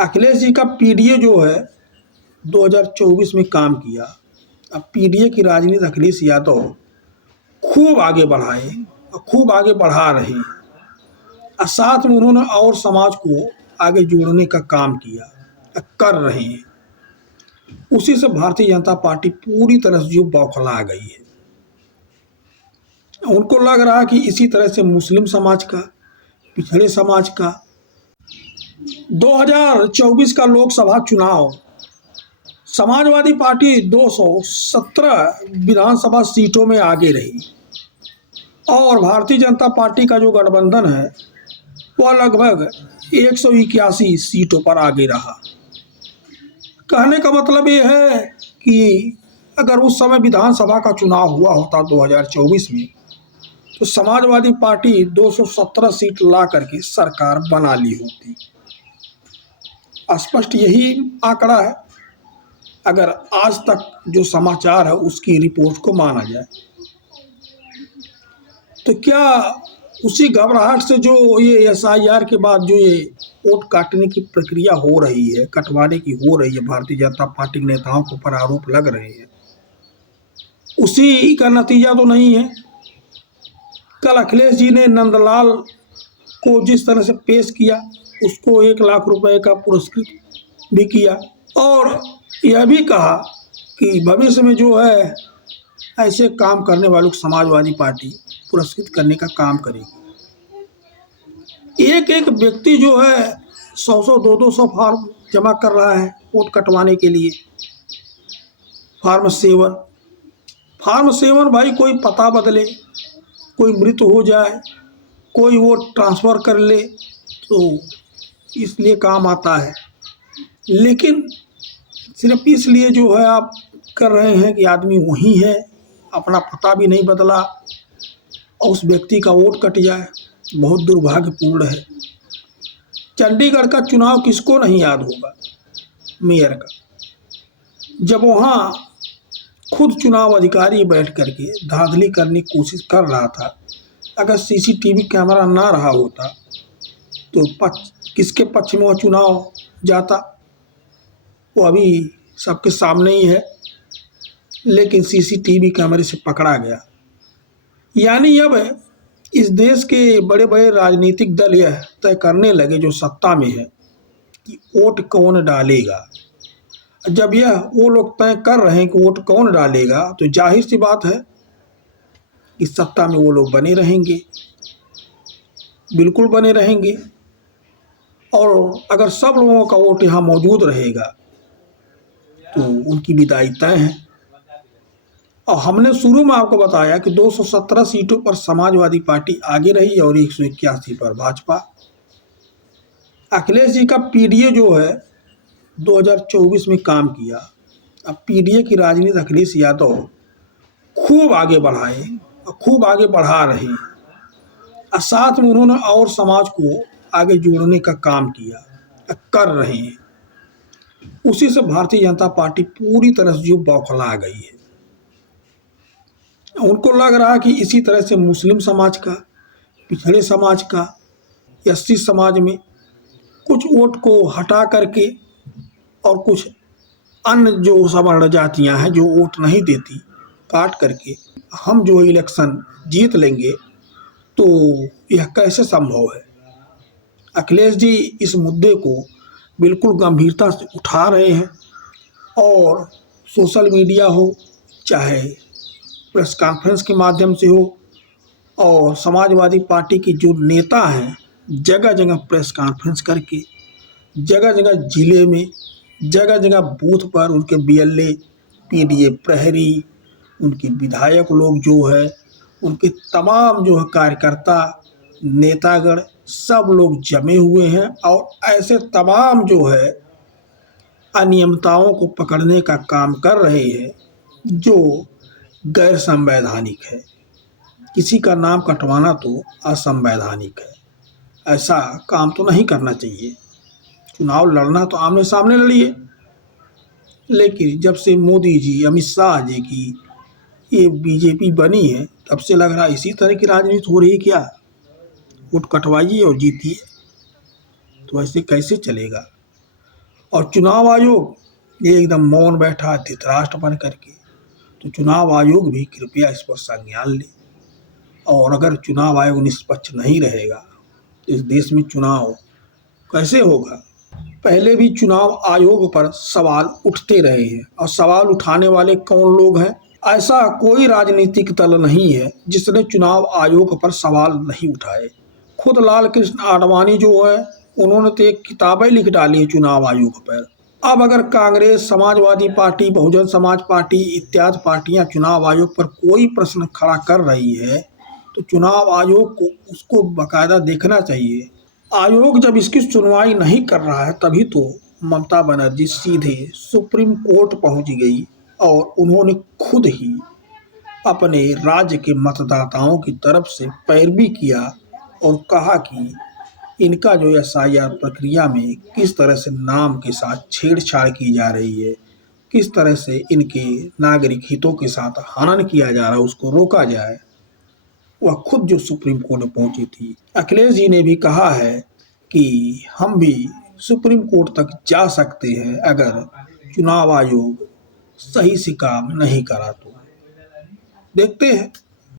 अखिलेश जी का पीडीए जो है 2024 में काम किया। अब पीडीए की राजनीति अखिलेश यादव खूब आगे बढ़ाए और खूब आगे बढ़ा रहे हैं और साथ में उन्होंने और समाज को आगे जोड़ने का काम किया कर रहे हैं। उसी से भारतीय जनता पार्टी पूरी तरह से जो बौखला गई है। उनको लग रहा है कि इसी तरह से मुस्लिम समाज का, पिछड़े समाज का 2024 का लोकसभा चुनाव समाजवादी पार्टी 217 विधानसभा सीटों में आगे रही और भारतीय जनता पार्टी का जो गठबंधन है वह लगभग 181 सीटों पर आगे रहा। कहने का मतलब ये है कि अगर उस समय विधानसभा का चुनाव हुआ होता 2024 में तो समाजवादी पार्टी 217 सीट ला करके सरकार बना ली होती। स्पष्ट यही आंकड़ा है अगर आज तक जो समाचार है उसकी रिपोर्ट को माना जाए। तो क्या उसी घबराहट से जो ये एसआईआर के बाद जो ये वोट काटने की प्रक्रिया हो रही है, कटवाने की हो रही है, भारतीय जनता पार्टी के नेताओं के ऊपर आरोप लग रहे हैं, उसी का नतीजा तो नहीं है? कल अखिलेश जी ने नंदलाल को जिस तरह से पेश किया, उसको 1 लाख रुपए का पुरस्कृत भी किया और यह भी कहा कि भविष्य में जो है ऐसे काम करने वालों को समाजवादी पार्टी पुरस्कृत करने का काम करेगी। एक एक व्यक्ति जो है 100 200 फॉर्म जमा कर रहा है वोट कटवाने के लिए। फार्म 7 भाई, कोई पता बदले, कोई मृत हो जाए, कोई वोट ट्रांसफ़र कर ले तो इसलिए काम आता है। लेकिन सिर्फ इसलिए जो है आप कर रहे हैं कि आदमी वही है, अपना पता भी नहीं बदला और उस व्यक्ति का वोट कट जाए, बहुत दुर्भाग्यपूर्ण है। चंडीगढ़ का चुनाव किसको नहीं याद होगा, मेयर का, जब वहाँ खुद चुनाव अधिकारी बैठ करके धांधली करने की कोशिश कर रहा था। अगर सीसीटीवी कैमरा ना रहा होता तो किसके पक्ष में वह चुनाव जाता, वो अभी सबके सामने ही है, लेकिन सीसीटीवी कैमरे से पकड़ा गया। यानी अब इस देश के बड़े बड़े राजनीतिक दल यह तय करने लगे जो सत्ता में है कि वोट कौन डालेगा। जब यह वो लोग तय कर रहे हैं कि वोट कौन डालेगा तो जाहिर सी बात है कि सत्ता में वो लोग बने रहेंगे, बिल्कुल बने रहेंगे। और अगर सब लोगों का वोट यहाँ मौजूद रहेगा तो उनकी विदाई तय है। और हमने शुरू में आपको बताया कि 217 सीटों पर समाजवादी पार्टी आगे रही और 181 पर भाजपा। अखिलेश जी का पीडीए जो है 2024 में काम किया। अब पीडीए की राजनीति अखिलेश यादव खूब आगे बढ़ाए और खूब आगे बढ़ा रहे हैं और साथ में उन्होंने और समाज को आगे जोड़ने का काम किया कर रहे हैं। उसी से भारतीय जनता पार्टी पूरी तरह से जो बौखला गई है। उनको लग रहा है कि इसी तरह से मुस्लिम समाज का, पिछड़े समाज का, एससी समाज में कुछ वोट को हटा करके और कुछ अन्य जो सवर्ण जातियां हैं जो वोट नहीं देती, काट करके हम जो इलेक्शन जीत लेंगे, तो यह कैसे संभव है? अखिलेश जी इस मुद्दे को बिल्कुल गंभीरता से उठा रहे हैं और सोशल मीडिया हो, चाहे प्रेस कॉन्फ्रेंस के माध्यम से हो, और समाजवादी पार्टी के जो नेता हैं जगह जगह प्रेस कॉन्फ्रेंस करके, जगह जगह ज़िले में, जगह जगह बूथ पर उनके बीएलए, पीडीए प्रहरी, उनके विधायक लोग जो है, उनके तमाम जो है कार्यकर्ता, नेतागण, सब लोग जमे हुए हैं और ऐसे तमाम जो है अनियमितताओं को पकड़ने का काम कर रहे हैं जो गैर संवैधानिक है। किसी का नाम कटवाना तो असंवैधानिक है, ऐसा काम तो नहीं करना चाहिए। चुनाव लड़ना तो आमने सामने लड़िए, लेकिन जब से मोदी जी, अमित शाह जी की ये बीजेपी बनी है तब से लग रहा इसी तरह की राजनीति हो रही है। क्या वोट कटवाइए और जीतिए, तो ऐसे कैसे चलेगा? और चुनाव आयोग ये एकदम मौन बैठा धृतराष्ट्र बन करके। तो चुनाव आयोग भी कृपया इस पर संज्ञान ले, और अगर चुनाव आयोग निष्पक्ष नहीं रहेगा तो इस देश में चुनाव कैसे होगा। पहले भी चुनाव आयोग पर सवाल उठते रहे हैं, और सवाल उठाने वाले कौन लोग हैं। ऐसा कोई राजनीतिक दल नहीं है जिसने चुनाव आयोग पर सवाल नहीं उठाए। खुद लाल कृष्ण आडवाणी जो है, उन्होंने तो एक किताबें लिख डाली है चुनाव आयोग पर। अब अगर कांग्रेस, समाजवादी पार्टी, बहुजन समाज पार्टी इत्यादि पार्टियां चुनाव आयोग पर कोई प्रश्न खड़ा कर रही है तो चुनाव आयोग को उसको बाकायदा देखना चाहिए। आयोग जब इसकी सुनवाई नहीं कर रहा है तभी तो ममता बनर्जी सीधे सुप्रीम कोर्ट पहुंच गई, और उन्होंने खुद ही अपने राज्य के मतदाताओं की तरफ से पैरवी किया और कहा कि इनका जो एसआईआर प्रक्रिया में किस तरह से नाम के साथ छेड़छाड़ की जा रही है, किस तरह से इनके नागरिक हितों के साथ हनन किया जा रहा है, उसको रोका जाए। वह खुद जो सुप्रीम कोर्ट में पहुंची थी। अखिलेश जी ने भी कहा है कि हम भी सुप्रीम कोर्ट तक जा सकते हैं अगर चुनाव आयोग सही से काम नहीं करा तो। देखते हैं